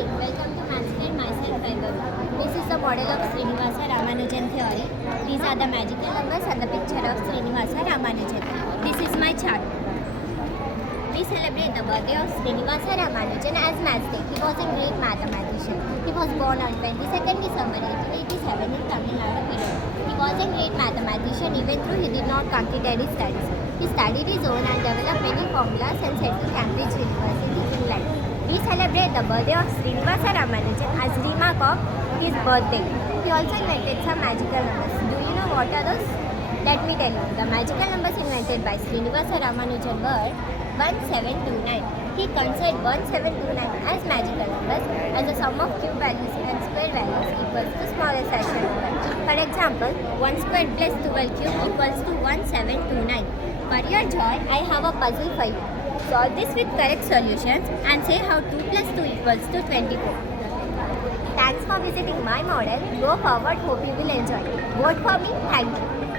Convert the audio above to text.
morning. Welcome to Maths Grade. Myself, Vaibhavi. This is the model of Srinivasa Ramanujan theory. These are the magical numbers and the picture of Srinivasa Ramanujan. This is my chart. We celebrate the birthday of Srinivasa Ramanujan as Maths Day. He was a great mathematician. He was born on 22nd December 1887 in Tamil Nadu, Kerala. He was a great mathematician even though he did not complete his studies. He studied his own and developed many formulas and settled Cambridge University, England. We celebrate the birthday of Srinivasa Ramanujan as remark of his birthday. He also invented some magical numbers. Do you know what are those? Let me tell you. The magical numbers invented by Srinivasa Ramanujan were 1729. He considered 1729 as magical numbers as the sum of cube values and square values equals to smallest rational number. For example, 1 squared plus 12 cube equals to 1729. For your joy, I have a puzzle for you. Solve this with correct solutions and say how 2 plus 2 equals to 24. Thanks for visiting my model. Go forward. Hope you will enjoy. Vote for me. Thank you.